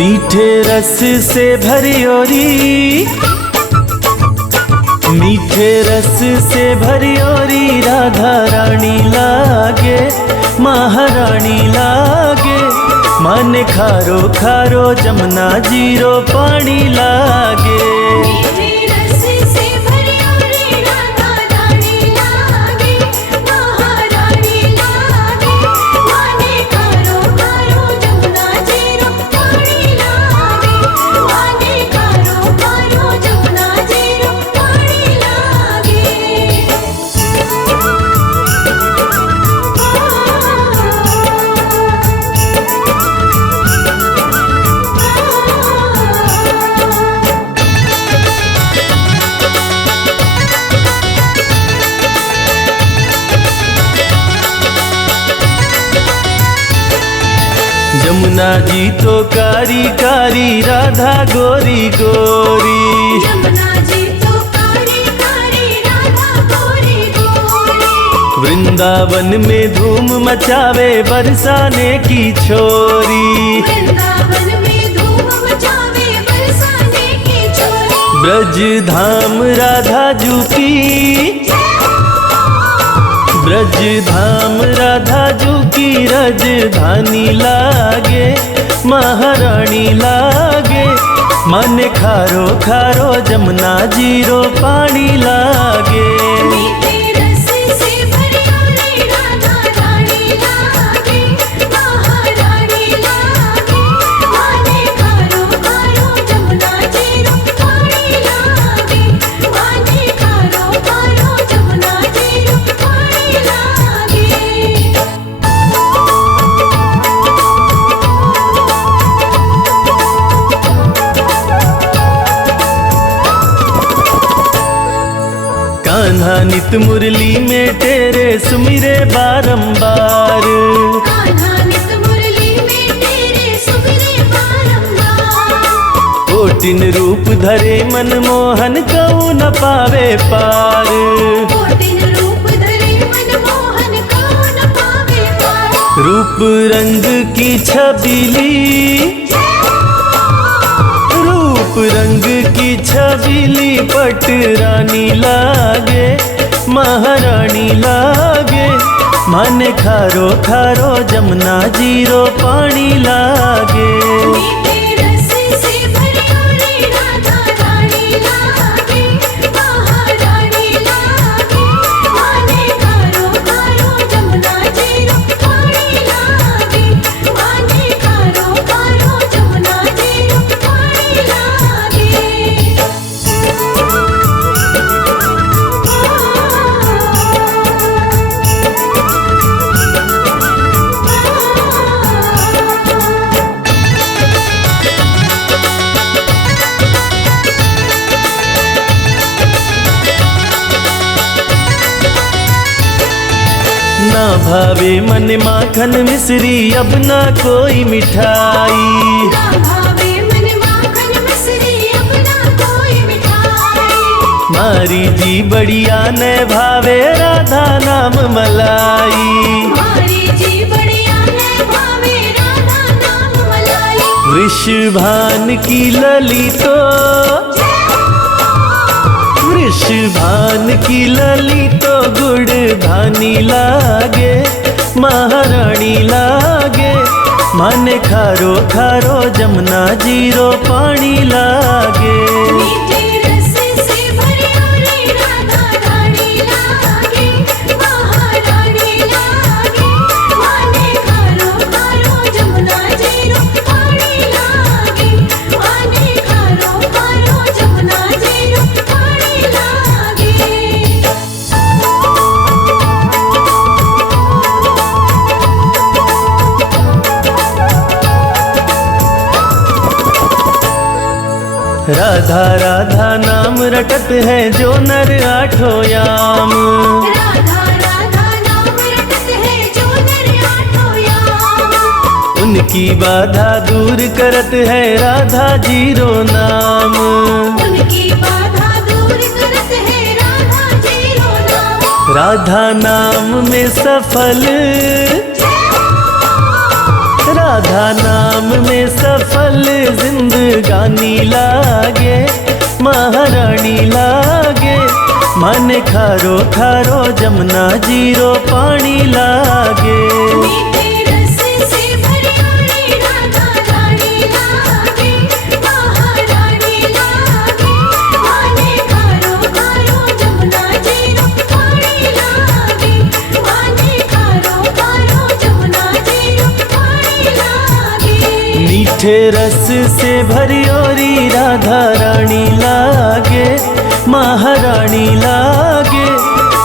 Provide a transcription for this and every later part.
मीठे रस से भरी ओरी, मीठे रस से भरी ओरी राधा रानी लागे, महारानी लागे। मन खारो खारो जमुना जीरो पानी लागे। जमुना जी तो कारी कारी राधा गोरी गोरी, जमुना जी तो कारी कारी राधा गोरी गोरी। वृंदावन में धूम मचावे बरसाने की छोरी, वृंदावन में धूम मचावे बरसाने की छोरी। ब्रज धाम राधा जू की, ब्रज धाम राधा जू की राजधानी लागे, महारानी लागे। मन खारो खारो जमुना जीरो पानी लागे। मीठे रस से भरी ओरी राधा रानी लागे, महारानी लागे। माने खारो खारो जमुना जीरो पानी लागे, माने खारो खारो जमुना जीरो पानी लागे। कान्हा नित मुरली में तेरे सुमिरे बारंबार, कान्हा नित मुरली में तेरे सुमिरे बारंबार। कोटिन रूप धरे मनमोहन कऊ न पावे पार। कोटिन रूप धरे मनमोहन कऊ न पावे पार। रूप रंग की छबीली, रूप रंग की छबीली पट रानी लागे, महारानी लागे। मन खारो खारो जमुना जीरो पानी लागे। मीठे रस से भरी ओरी राधा रानी लागे, महारानी लागे। माने खारो खारो जमुना जीरो पानी लागे, माने खारो खारो जमुना जीरो पानी लागे। ना भावे मन माखन मिश्री अब ना कोई मिठाई, ना भावे मन माखन मिश्री अब ना कोई मिठाई। मारी जी बढ़िया न भावे राधा नाम मलाई। हमारी जी बढ़िया है भावे राधा नाम मलाई। वृषभान की ललितो, वृषभान की ललितो गुड़ धानी लागे, महारानी लागे। मन खारो खारो जमुना जीरो पानी लागे। मीठे रस से भरी ओरी राधा रानी लागे, महारानी लागे। माने खारो खारो जमुना जीरो पानी लागे, माने खारो खारो जमुना जीरो पानी लागे। राधा राधा नाम रटत है जो नर आठों याम, राधा राधा नाम रटत है जो नर आठों याम। उनकी बाधा दूर करत है राधा जीरो नाम। उनकी बाधा दूर करत है राधा जीरो नाम। राधा नाम में सफल, राधा नाम में सफल जिंदगानी लागे, महारानी लागे। मन खारो खारो जमुना जीरो पानी लागे। मीठे रस से भरियोरी राधा रानी लागे, महारानी लागे। माने खारो खारो जमुना जीरो पानी लागे, माने खारो खारो जमुना जीरो पानी लागे। मीठे रस से भरियोरी राधा रानी लागे, महारानी लागे।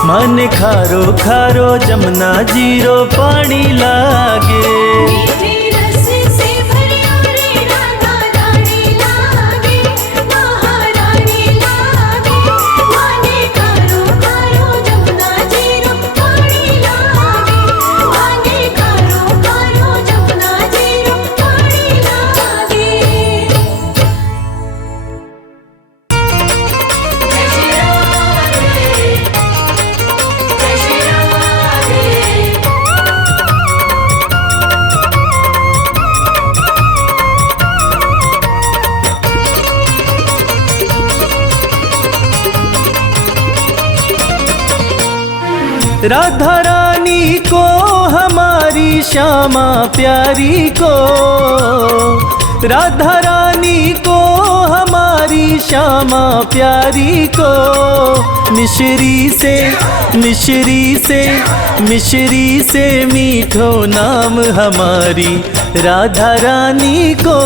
मन खारो खारो जमुना जीरो पानी लागे। मीठे रस से भरियोरी राधा रानी लागे, महारानी लागे। माने खारो खारो जमुना जीरो पानी लागे, माने खारो खारो जमुना जीरो पानी लागे। राधा रानी को हमारी श्यामा प्यारी को, राधा रानी को हमारी श्यामा प्यारी को। मिश्री से मिश्री से मिश्री से मीठो नाम हमारी राधा रानी को।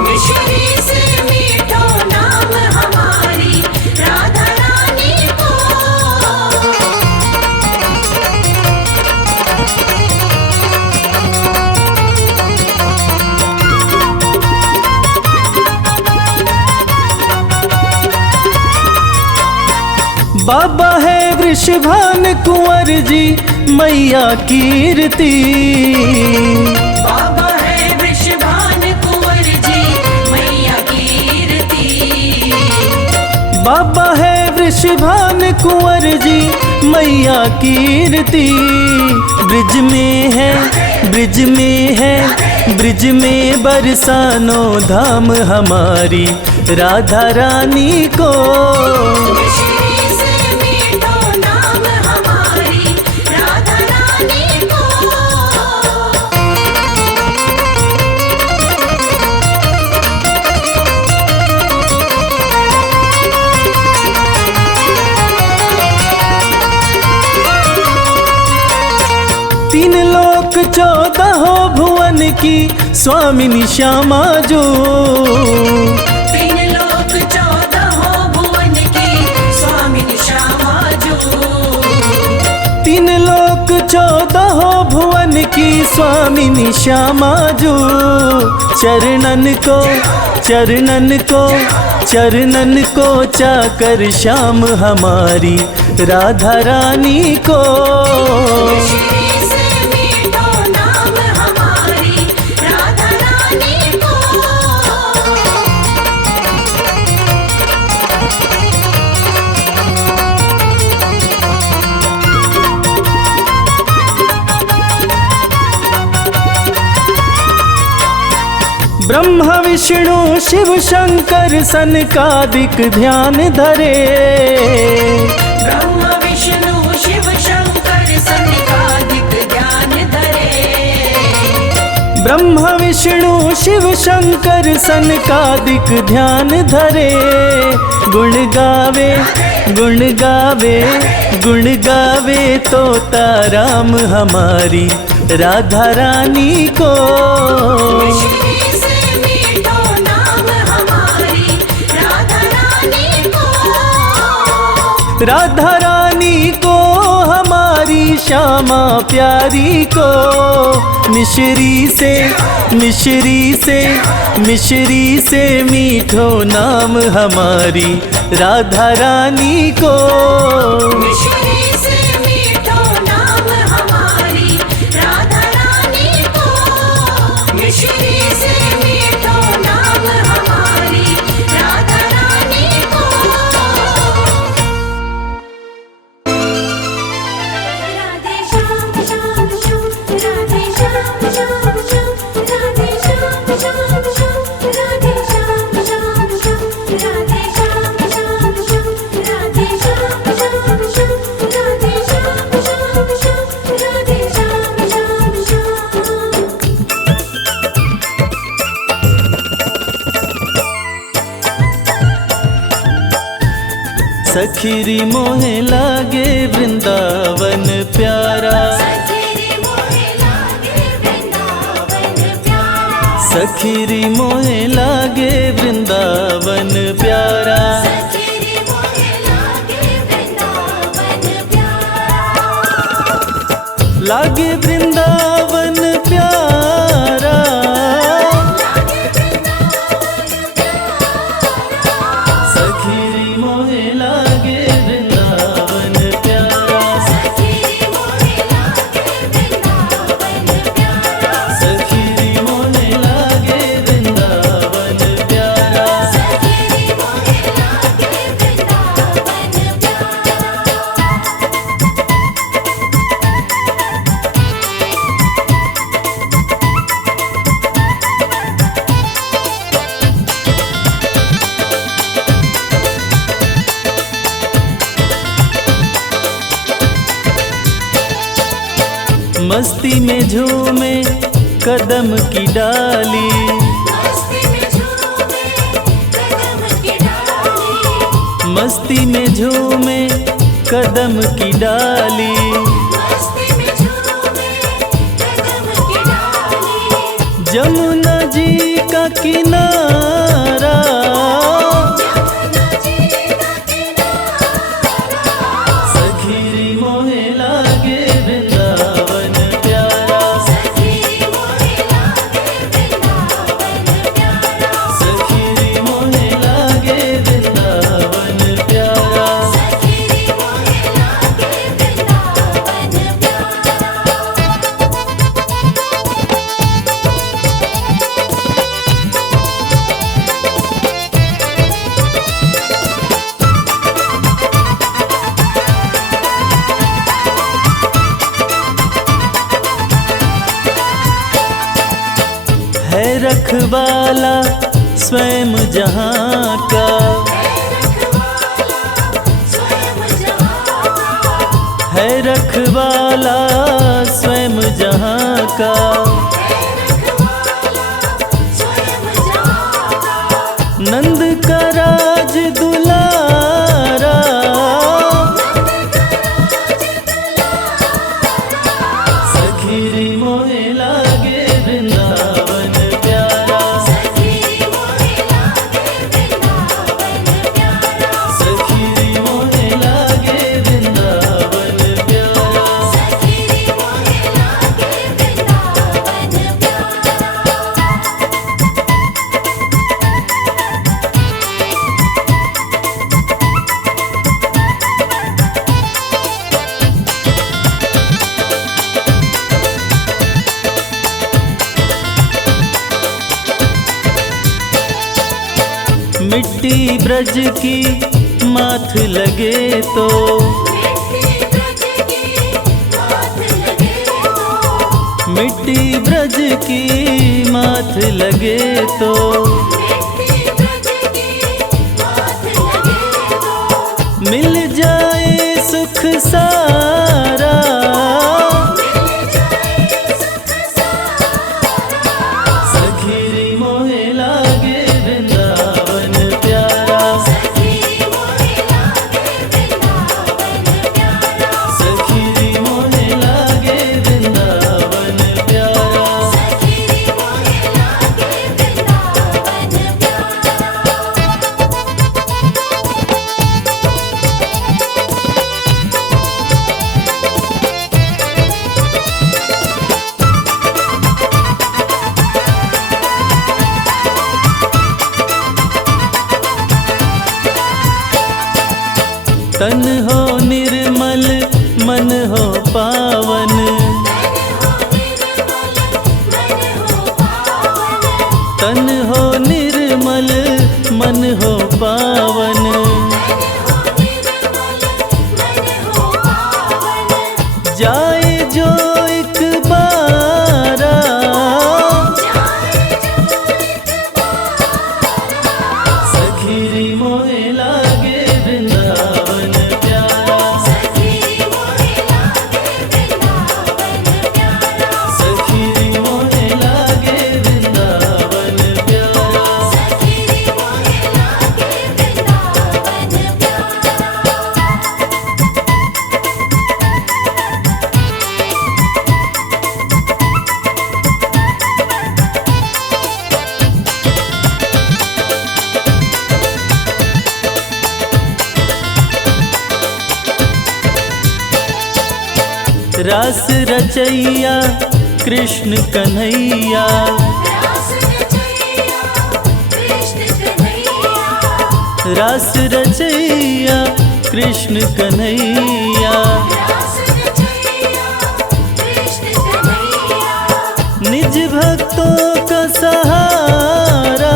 मिश्री से मीठो नाम हमारी राधा रानी को। बाबा है वृषभान कुंवर जी मैया कीर्ति। बाबा है वृषभान कुंवर जी मैया कीर्ति। बाबा है वृषभान कुंवर जी मैया कीर्ति। ब्रिज में है ब्रिज में है ब्रिज में बरसानो धाम हमारी राधा रानी को। मिश्री से मीठो नाम हमारी राधा रानी को। तीन लोक 14 भुवन की स्वामिनी श्यामा जो। तीन लोक 14 भुवन की स्वामिनी श्यामा जो। तीन लोक 14 भुवन की स्वामिनी श्यामा जो। चरणन को चरणन को चरणन को चाकर श्याम हमारी राधा रानी को। मिश्री से मीठो नाम हमारी राधा रानी को। ब्रह्मा विष्णु शिव शंकर सनकादिक ध्यान धरे। ब्रह्मा विष्णु शिव शंकर सनकादिक ध्यान धरे। ब्रह्मा विष्णु शिव शंकर सनकादिक ध्यान धरे। गुण गावे गुण गावे गुण गावे तोता राम हमारी राधा रानी को। मिश्री से मीठो नाम हमारी राधा रानी को। राधा रानी को हमारी श्यामा प्यारी को। मिश्री से मिश्री से मिश्री से मीठो नाम हमारी राधा रानी को। मिश्री से मीठो नाम हमारी राधा रानी को। मिश्री से मीठो नाम हमारी राधा रानी को। राधे श्याम श्याम श्याम, राधे श्याम श्याम श्याम, सखीरी मोहे लागे वृंदावन प्यारा, सखीरी मोहे लागे वृंदावन प्यारा, सखीरी मोहे लागे वृंदावन प्यारा। सखीरी मोहे लागे वृंदावन प्यारा, लागे वृंदावन प्यारा, लागे वृंदावन प्यारा, सखीरी मोहे लागे वृंदावन प्यारा, सखीरी मोहे लागे वृंदावन प्यारा, सखीरी मोहे लागे वृंदावन प्यारा। सखीरी मोहे लागे वृंदावन प्यारा। मस्ती में झूमे कदम की डाली, मस्ती में झूमे कदम की डाली, मस्ती में झूमे कदम की डाली। मस्ती में झूमे कदम की डाली, जमुना जी का किनारा, जमुना जी का किनारा, सखीरी मोहे लागे वृंदावन प्यारा, सखीरी मोहे लागे वृंदावन प्यारा, सखीरी मोहे लागे वृंदावन प्यारा। सखीरी मोहे लागे वृंदावन है रखवाला स्वयं जहाँ का, है रखवाला स्वयं जहाँ का। नंद का राज दुलारा, सखीरी मोहे लागे वृंदावन प्यारा, सखीरी मोहे लागे वृंदावन प्यारा, सखीरी मोहे लागे वृंदावन प्यारा। सखीरी मोहे लागे वृंदावन प्यारा। मिट्टी ब्रज की माथ लगे तो, मिट्टी ब्रज की माथ लगे तो, मिट्टी ब्रज की माथ लगे तो। मिट्टी ब्रज की माथ लगे तो, मिल जाए सुख सारा, मिल जाए सुख सारा, सखीरी मोहे लागे वृंदावन प्यारा, सखीरी मोहे लागे वृंदावन प्यारा, सखीरी मोहे लागे वृंदावन प्यारा। सखीरी मोहे लागे वृंदावन प्यारा। रास रचैया कृष्ण कन्हैया। रास रचैया कृष्ण कन्हैया। रास रचैया कृष्ण कन्हैया। रास रचैया कृष्ण कन्हैया। निज भक्तों का सहारा,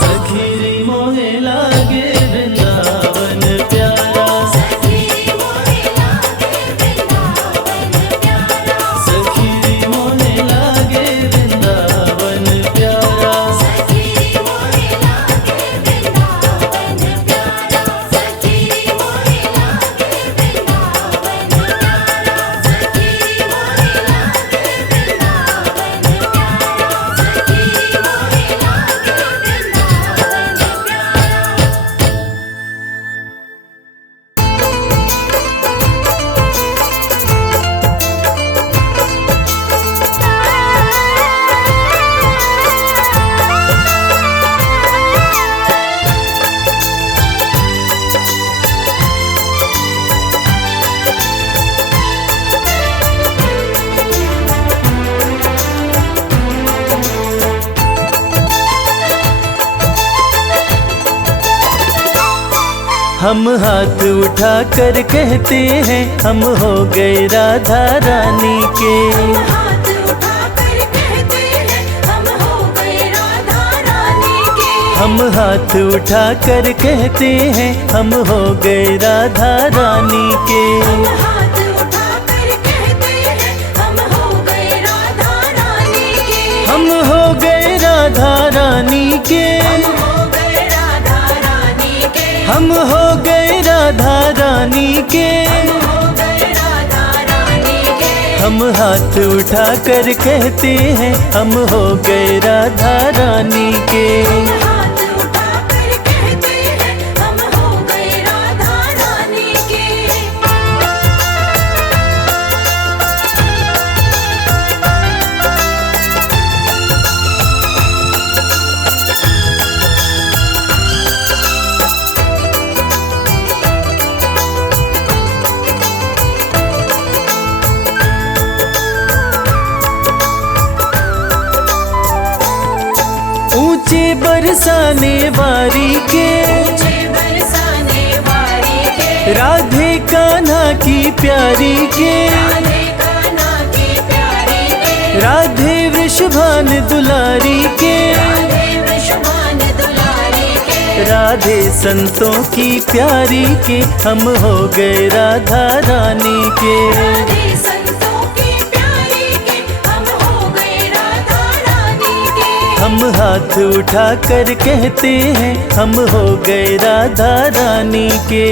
सखी मोहे लागे वृंदावन प्यारा। सखी मोहे लागे वृंदावन प्यारा। सखी मोहे लागे वृंदावन प्यारा। सखी मोहे लागे वृंदावन प्यारा। सखी मोहे लागे वृंदावन प्यारा। सखी मोहे लागे वृंदावन प्यारा। सखी मोहे लागे वृंदावन प्यारा। हम हाथ उठा कर कहते हैं हम हो गए राधा रानी के। हाथ उठाकर कहते हैं हम हो गए राधा रानी के। हम हाथ उठा कर कहते हैं हम हो गए राधा रानी के। हाथ उठाकर कहते हैं हम हो गए राधा रानी के। हम हो गए राधा रानी के। हो गए राधा रानी के। हम हो गए राधा रानी के। हो गए राधा रानी के। हम हाथ उठा कर कहते हैं हम हो गए राधा रानी के। हाथ उठाकर कहते हैं हम हो गए राधा रानी के। ऊंचे बरसाने वारी के। ऊंचे बरसाने वारी के। राधे कान्हा की प्यारी के। राधे कान्हा की प्यारी के। राधे वृषभान दुलारी के। राधे वृषभान दुलारी के। राधे संतों की प्यारी के हम हो गए राधा रानी के। राधे संतों की प्यारी के हम हो गए राधा रानी के। हम हाथ उठा कर कहते हैं हम हो गए राधा रानी के।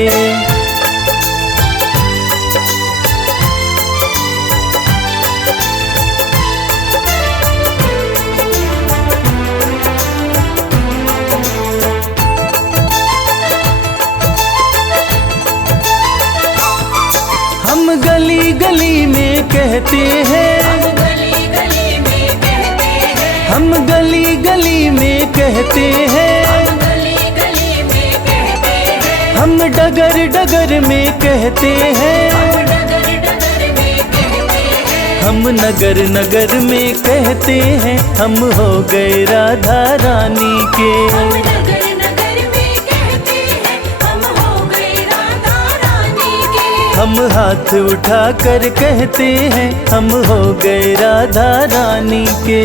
हम गली गली में कहते हैं। हम गली गली में कहते हैं। हम गली गली में कहते हैं। हम गली गली में कहते हैं। हम डगर डगर में कहते हैं। हम डगर डगर में कहते हैं। हम नगर नगर में कहते हैं हम हो गए राधा रानी के। हम नगर नगर में कहते हैं हम हो गए राधा रानी के। हम हाथ उठा कर कहते हैं हम हो गए राधा रानी के।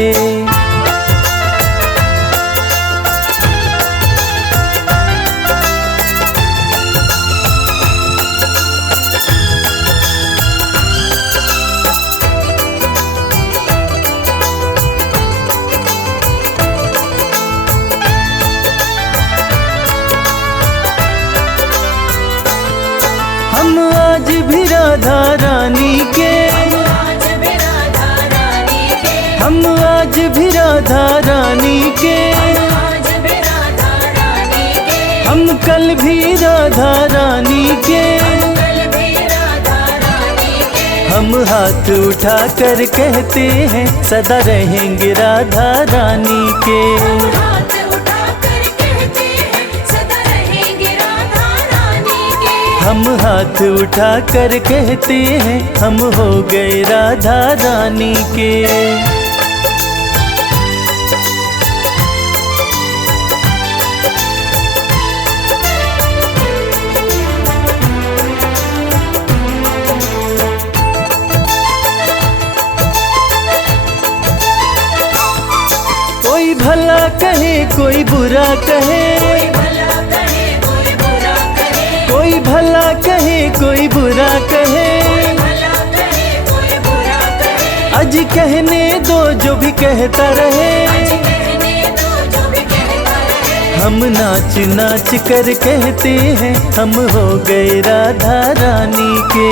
हम आज भी राधा रानी के। आज भी राधा रानी के। हम आज भी राधा रानी के। आज भी राधा रानी के। हम कल भी राधा रानी के। कल भी राधा रानी के। हम हाथ उठा कर कहते हैं सदा रहेंगे राधा रानी के। हाथ उठाकर कहते हैं सदा रहेंगे राधा रानी हम हाथ उठा कर कहते हैं हम हो गए राधा रानी के। कोई भला कहे कोई बुरा कहे, कोई भला कहे कोई बुरा कहे, आज कहने दो जो भी कहता रहे। हम नाच नाच कर कहते हैं हम हो गए राधा रानी के।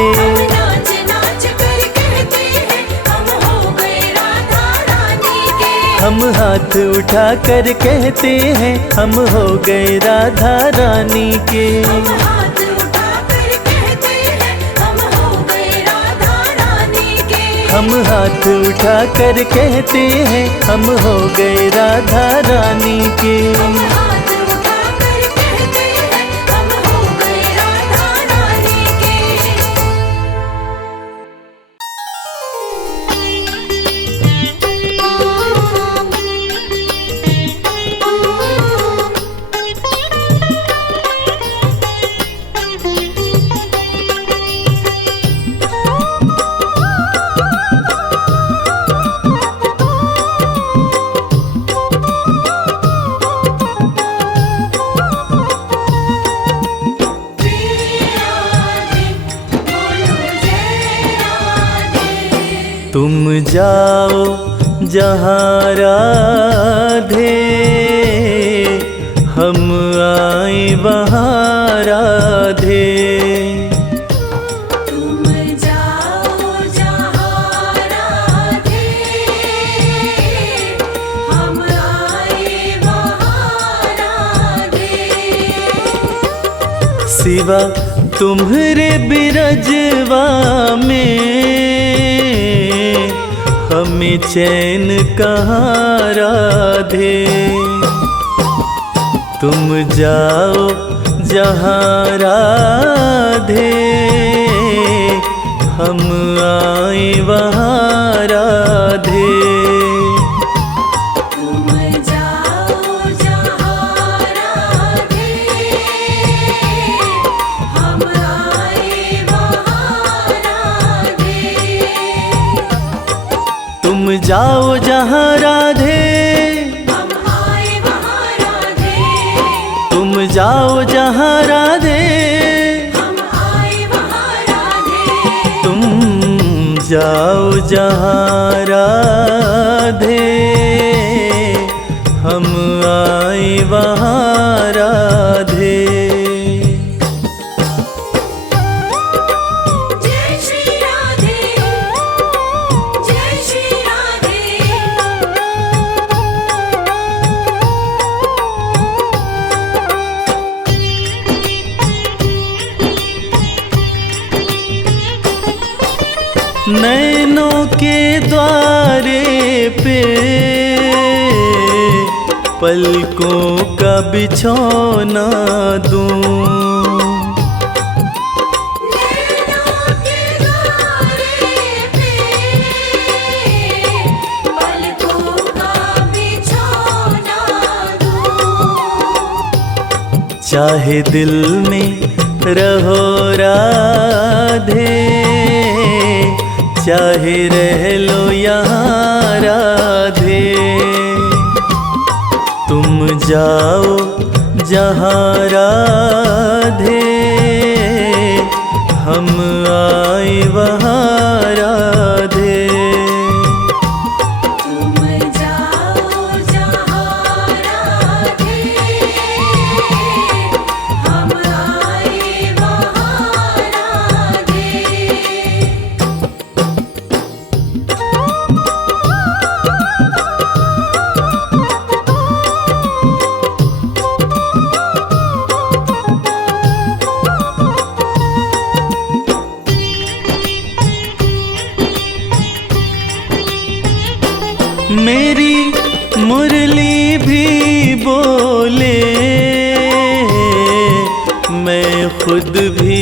हम हाथ उठा कर कहते हैं हम हो गए राधा रानी के। हम हाथ उठा कर कहते हैं हम हो गए राधा रानी के। तुम जाओ जहाँ राधे, हम आए वहाँ राधे। तुम जाओ जहाँ राधे, हम आए वहाँ राधे। सिवा तुम्हारे बिरजवा में हमें चैन कहाँ राधे। तुम जाओ जहाँ राधे, हम आए वहाँ राधे। तुम जाओ जहाँ राधे, हम आए वहाँ राधे। तुम जाओ जहाँ राधे, हम आए वहाँ राधे। तुम जाओ जहाँ राधे, हम आए वहाँ राधे। तुम जाओ जहाँ राधे, हम आए वहाँ राधे। जय श्री राधे, जय श्री राधे। नैनों के द्वारे पे पलकों का बिछौना दूं। नैनों के द्वारे पे पलकों का बिछौना दूं। चाहे दिल में रहो राधे, चाहे रह लो यहाँ राधे। तुम जाओ जहाँ राधे, हम आए वहाँ राधे। तुम जाओ जहाँ राधे, हम आए वहाँ राधे। मेरी मुरली भी बोले, मैं खुद भी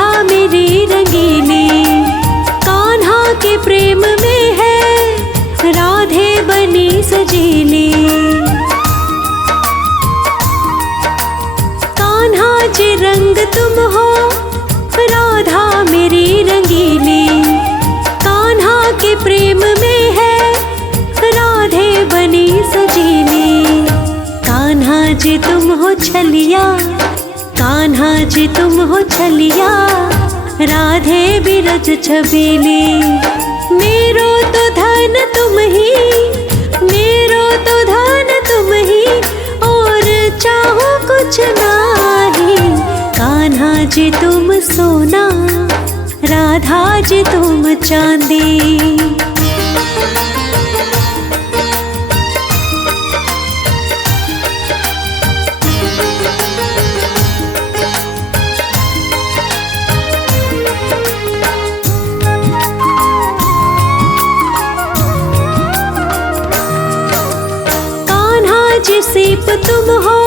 छलिया, कान्हा जी तुम हो छलिया, राधे बिरज छबीली। मेरो तो धन तुम ही, मेरो तो धन तुम ही, और चाहो कुछ नाही। कान्हा जी तुम सोना, राधा जी तुम चांदी। जी सीप तुम हो,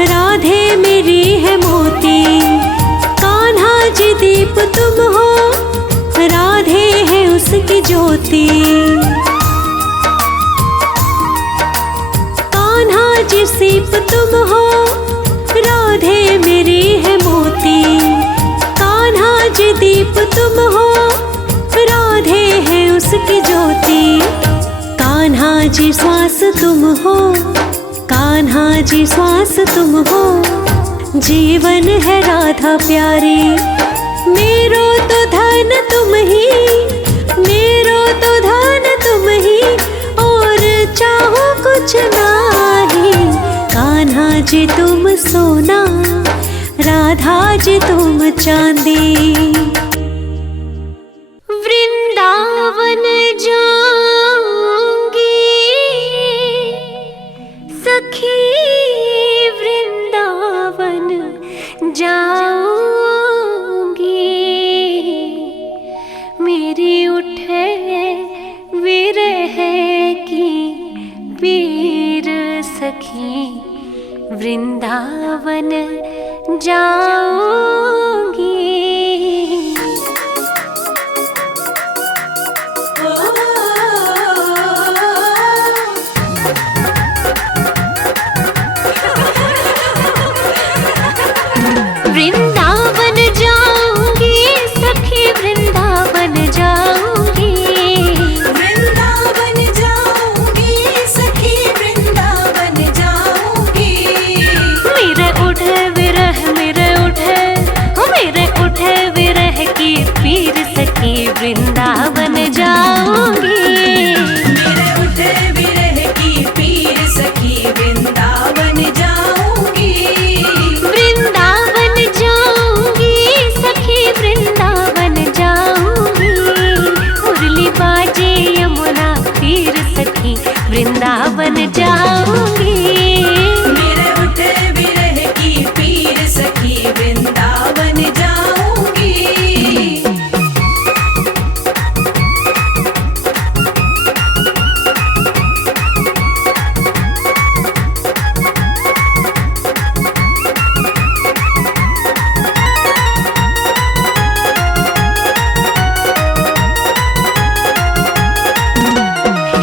राधे मेरी है मोती। कान्हा जी दीप तुम हो, राधे है उसकी ज्योति। कान्हा जी सीप तुम हो, राधे मेरी है मोती। कान्हा जी दीप तुम हो, राधे है उसकी ज्योति। कान्हा जी श्वास तुम हो, कान्हा जी श्वास तुम हो, जीवन है राधा प्यारी। मेरो तो धन तुम ही, मेरो तो धन तुम ही, और चाहो कुछ नाही। कान्हा जी तुम सोना, राधा जी तुम चांदी। वृंदावन जाऊंगी सखी, वृंदावन जाऊंगी। मेरी उठे विरह की पीर सखी, वृंदावन जाऊंगी। वृंदावन जाऊंगी सखी, वृंदावन जाऊंगी। वृंदावन जाऊंगी सखी, वृंदावन जाऊंगी। मेरे उठे विरह, मेरे उठे, मेरे उठे विरह की पीर सखी, वृंदावन जाऊंगी। मेरे उठे विरह की पीर सखी, वृंदावन जाऊंगी। वृंदावन जाऊंगी सखी, वृंदावन जाऊंगी। मुरली बाजे यमुना तीर सखी, वृंदावन जाऊंगी। मेरे उठे विरह की पीर सखी, वृंदावन जाऊंगी।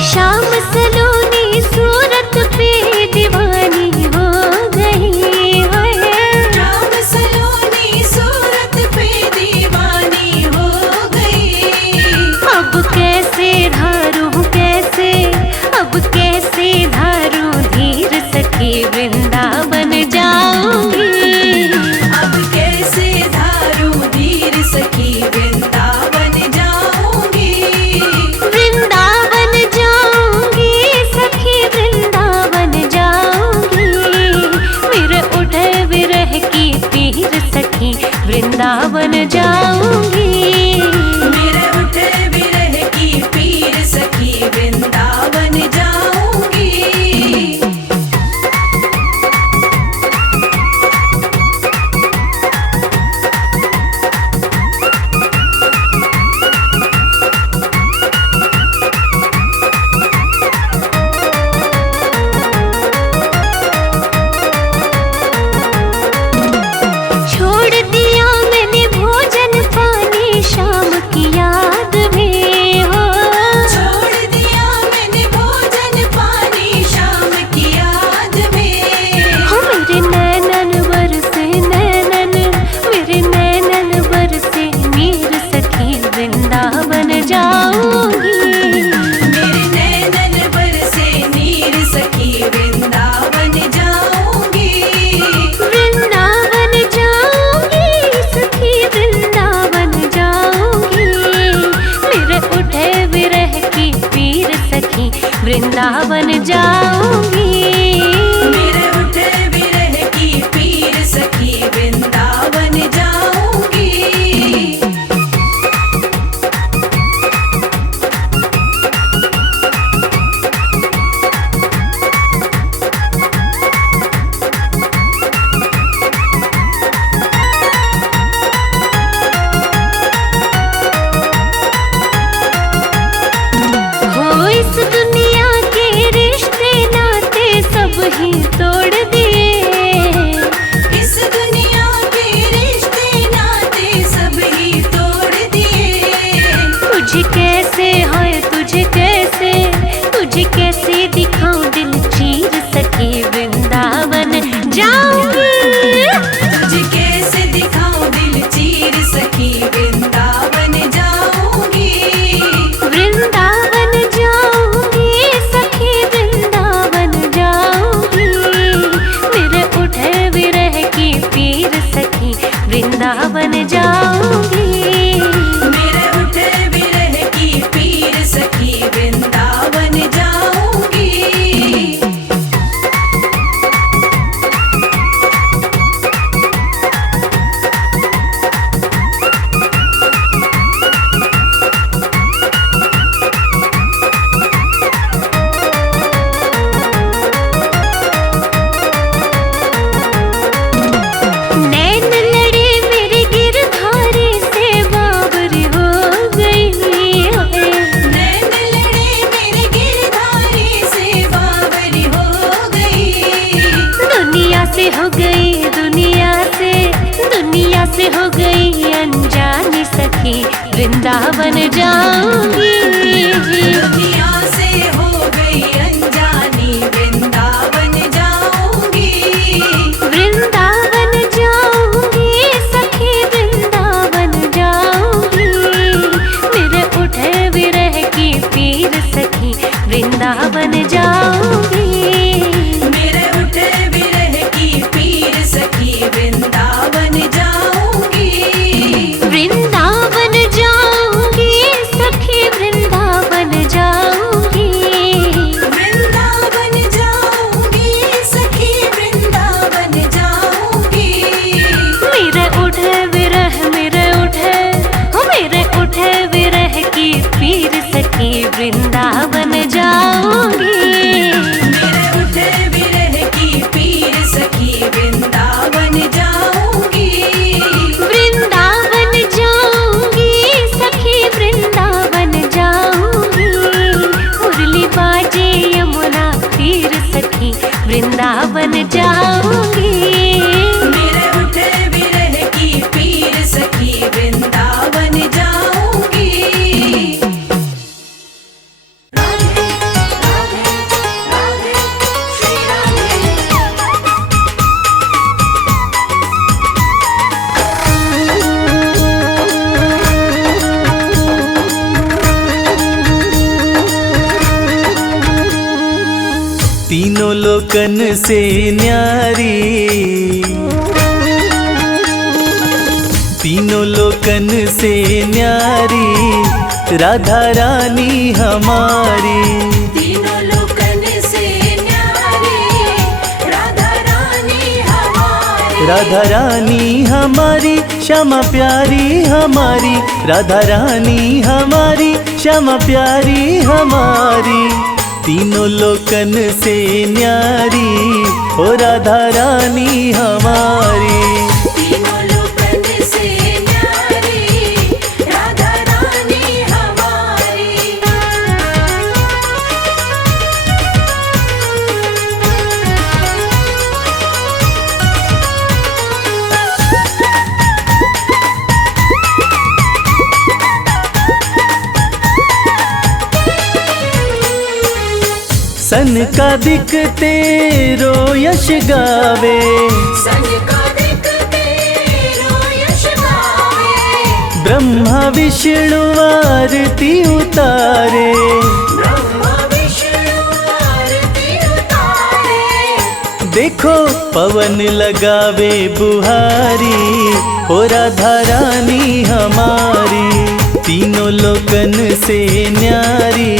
शाम सलोनी सूरत पे दीवानी हो गई है। राम सलोनी सूरत पे दीवानी हो गई। अब कैसे धारूं, कैसे, अब कैसे धारूं धीर सखी, वृंदावन जाऊंगी। अब कैसे धारूं धीर सखी, वृंदावन जाऊंगी। वृंदावन जाऊंगी सखी, वृंदावन जाऊंगी। मेरे उठे विरह की पीर सखी, वृंदावन जाऊंगी। मेरे उठे विरह की पीर सखी, वृंदावन जाऊंगी। छोड़ दिया मैंने भोजन पानी शाम की याद में हो। छोड़ दिया मैंने भोजन पानी शाम की याद में। हो मेरे नैनन बरसे नैनन, मेरे नैनन बरसे नीर सखी, वृंदावन जाऊंगी। मेरे नैनन बरसे नीर सखी, वृंदावन जाऊंगी। वृंदावन जाऊंगी। दुनिया से हो गई अनजानी, वृंदावन जाऊंगी। वृंदावन जाऊंगी सखी, वृंदावन जाऊंगी। मेरे उठे विरह की पीर सखी, वृंदावन जाऊंगी। मेरे उठे विरह की पीर सखी, वृंदावन जाऊंगी। वृंदावन जाऊंगी सखी, वृंदावन जाऊंगी। वृंदावन जाऊंगी सखी, वृंदावन जाऊंगी। मेरे उठे विरह, मेरे उठे विरह की पीर सखी, वृंदावन जाऊंगी। मेरे उठे विरह की पीर सखी, वृंदावन जाऊंगी। वृंदावन जाऊंगी सखी, वृंदावन जाऊंगी। मुरली बाजे यमुना तीर सखी, वृंदावन जाऊंगी। मेरे उठे विरह की पीर सखी, वृंदावन जाऊंगी। राधे राधे राधे श्री राधे। तीनों लोकन से न्यारी, तीनों लोकन से न्यारी, राधा रानी हमारी। तीनों लोकन से न्यारी, राधा रानी हमारी। राधा रानी हमारी, श्यामा प्यारी हमारी। राधा रानी हमारी, श्यामा प्यारी हमारी। तीनों लोकन से न्यारी, ओ राधा रानी हमारी। तीनों लोकन से न्यारी, राधा रानी हमारी। सन का दिखते रो यश गावे, सन का दिखते रो यश गावे। ब्रह्मा विष्णु आरती उतारे। ब्रह्मा विष्णु आरती उतारे। देखो पवन लगावे बुहारी, ओ राधा रानी हमारी। तीनों लोकन से न्यारी,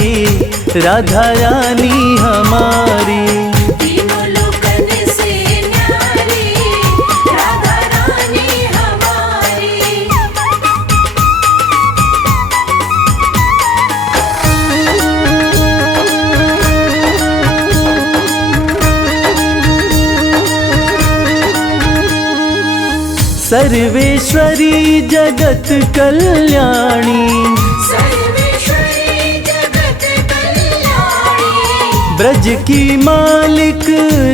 राधा रानी हमारी। तीनों लोकन से न्यारी, राधा रानी हमारी। सर्वेश्वरी जगत कल्याणी, सर्वेश्वरी जगत कल्याणी। ब्रज की मालिक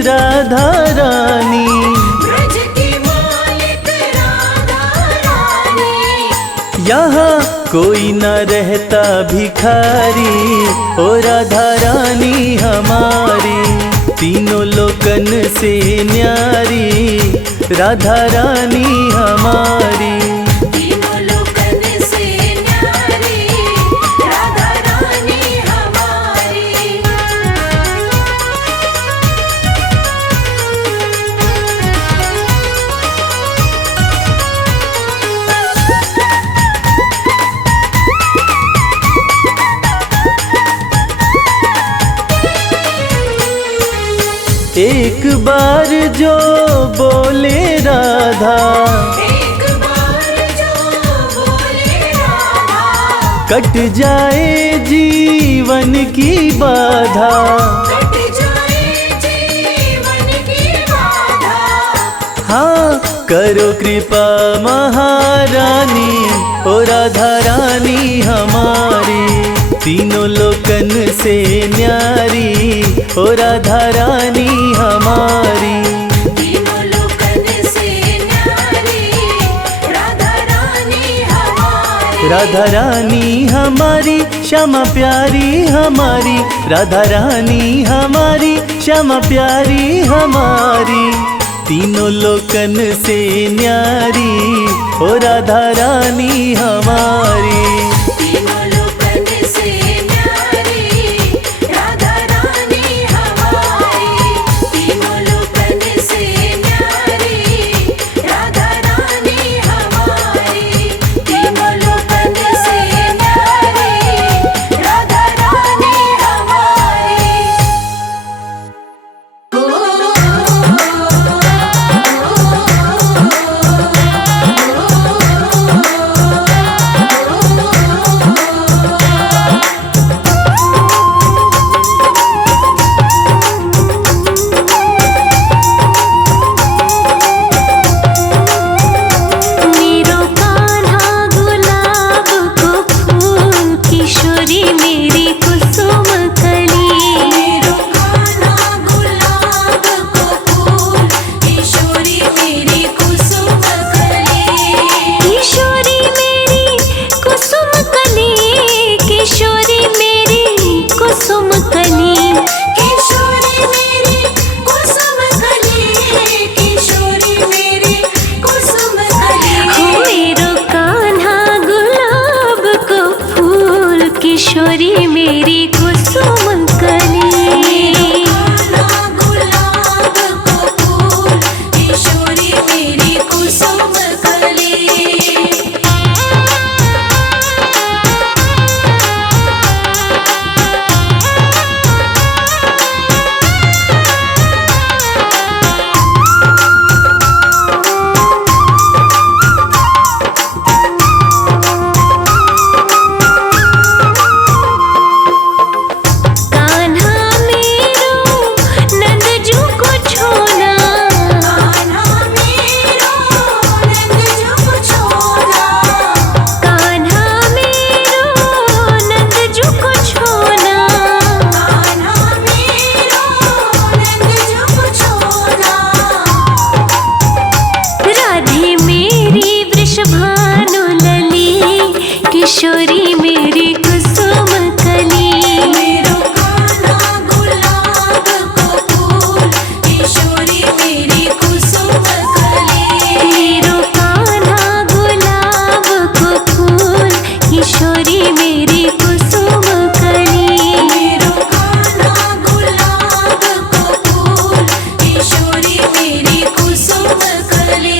राधा रानी। ब्रज की मालिक राधा रानी। यहाँ कोई न रहता भिखारी, ओ राधा रानी हमारी। तीनों लोकन से न्यारी, राधा रानी हमारी। तीनों लोकन से न्यारी, राधा रानी हमारी। एक बार जो बोले राधा, एक बार जो बोले राधा, कट जाए जीवन की बाधा। कट जाए जीवन की बाधा। हाँ करो कृपा महारानी, ओ राधा रानी हमारी। तीनों लोकन से न्यारी, ओ राधा रानी हमारी। तीनों लोकन से न्यारी, राधा रानी हमारी। राधा रानी हमारी श्यामा प्यारी हमारी, राधा रानी हमारी श्यामा प्यारी हमारी, तीनों लोकन से न्यारी ओ राधा रानी हमारी। तीनों लोकन से न्यारी राधा रानी हमारी, तीनों लोकन से न्यारी राधा रानी हमारी, तीनों लोकन से न्यारी राधा रानी हमारी। मेरो कान्हा गुलाब को फूल, किशोरी मेरी कुसुम कली। मेरो कान्हा गुलाब को फूल, किशोरी मेरी कुसुम कली। किशोरी मेरी कुसुम कली, किशोरी मेरी कुसुम कली। किशोरी मेरी कुसुम कली, किशोरी मेरी कुसुम कली। मेरो कान्हा गुलाब को फूल, किशोरी मेरी कुसुम कली। कान्हा गुलाब को फूल, किशोरी मेरी कुसुम कली। कान्हा मेरो नंदजू को छोना, कान्हा मेरो नंदजू को छोना, कान्हा मेरो नंदजू को छोना। कान्हा मेरो नंदजू को छोना। राधे मेरी वृषभानु लली, किशोरी मेरी कुसुम कली। मेरो कान्हा गुलाब को फूल, किशोरी मेरी कुसुम कली। मेरो कान्हा गुलाब को फूल, किशोरी मेरी कुसुम कली। मेरो कान्हा गुलाब को फूल, किशोरी मेरी कुसुम कली।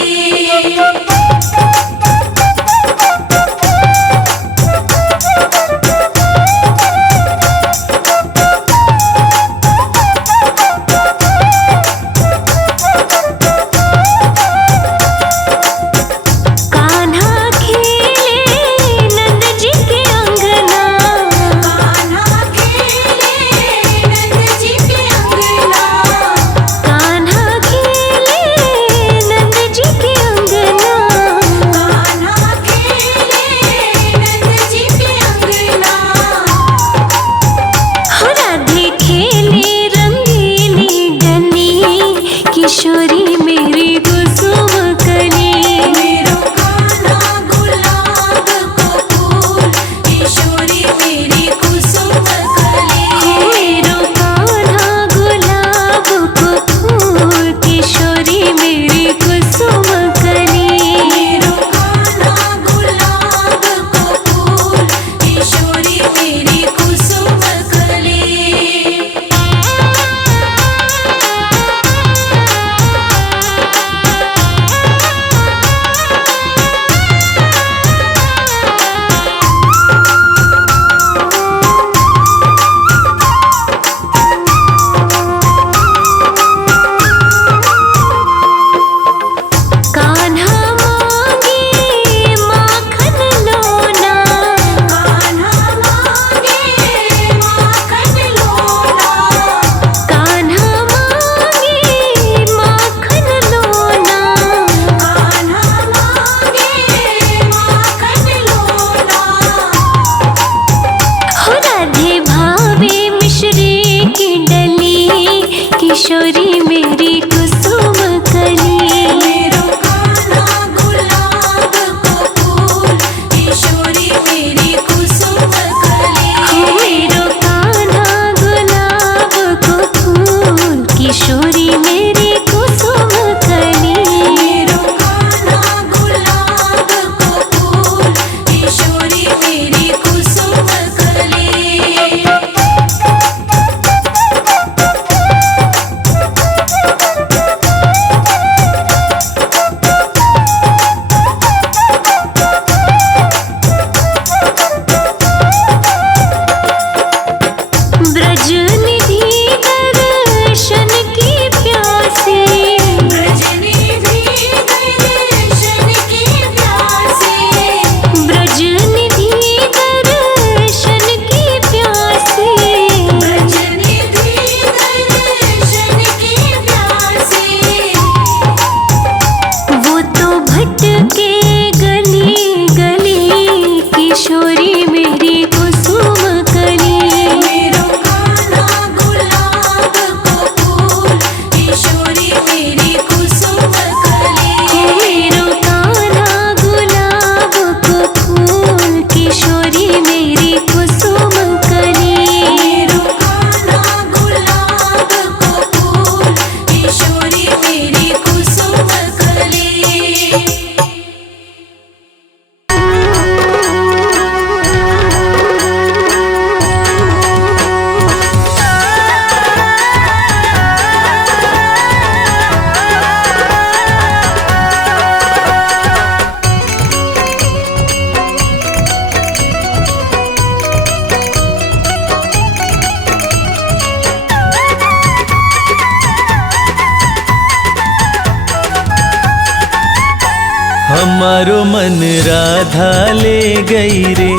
हमारो मन राधा ले गई रे,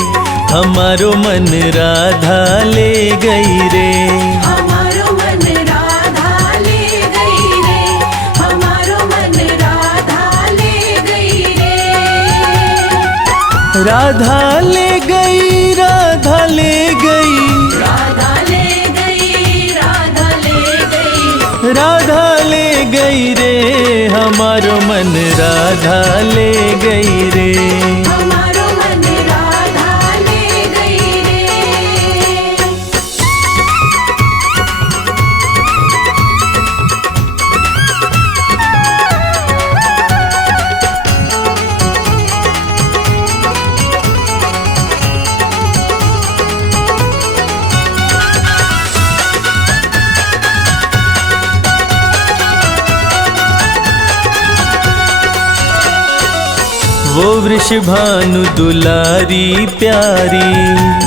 हमारो मन राधा ले गई रे। हमारो मन राधा ले गई रे, हमारो मन राधा ले गई रे। राधा ले गई, राधा ले गई, राधा ले गई, राधा ले गई, राधा ले गई रे, हमारो मन राधा ले गई रे। हमारो मन राधा ले गई रे। वो वृषभानु दुलारी प्यारी,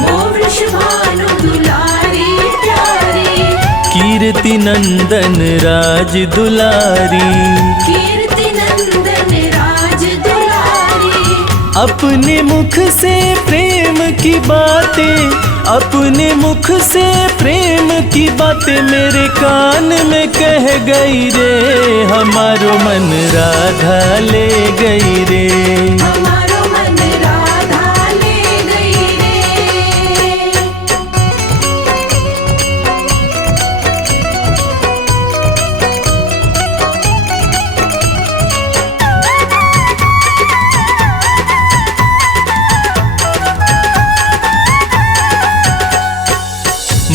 वो वृषभानु दुलारी प्यारी, कीर्ति नंदन राज दुलारी। कीर्ति नंदन राज दुलारी। अपने मुख से प्रेम की बातें, अपने मुख से प्रेम की बातें मेरे कान में कह गई रे, हमारो मन राधा ले गई रे। हमारो मन राधा ले गई रे।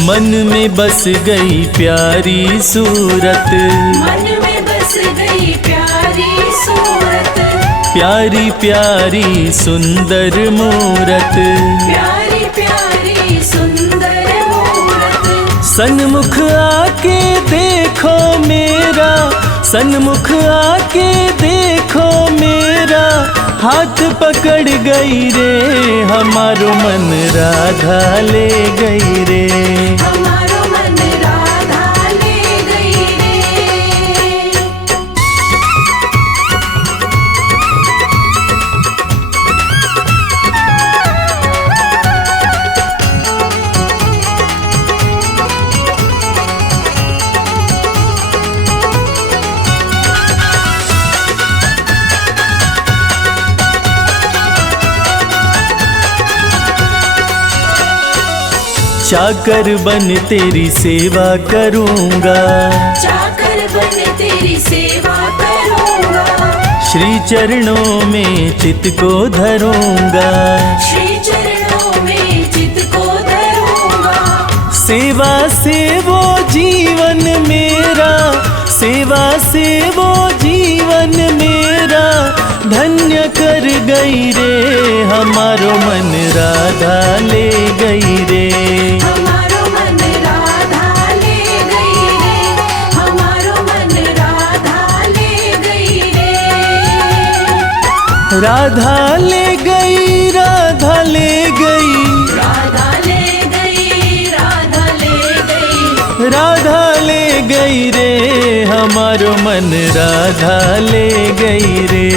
मन में बस गई प्यारी सूरत, मन में बस गई प्यारी सूरत, प्यारी प्यारी सुंदर मूरत। प्यारी प्यारी सुंदर मूरत। सन्मुख आके देखो मेरा, सन्मुख आके देखो मेरा, हाथ पकड़ गई रे, हमारो मन राधा ले गई रे। हमारो मन राधा ले गई रे। चाकर बन तेरी सेवा करूँगा, चाकर बन तेरी सेवा करूँगा, श्री चरणों में चित को धरूँगा। श्री चरणों में चित को धरूँगा। सेवा से वो जीवन मेरा, सेवा से वो जीवन मेरा धन्य कर गई रे, हमारो मन राधा ले गई रे। हमारो मन राधा ले गई रे, हमारो मन राधा ले गई रे। राधा ले गई, राधा ले गई, राधा ले गई, राधा ले गई, राधा ले गई रे, हमारो मन राधा ले गई रे।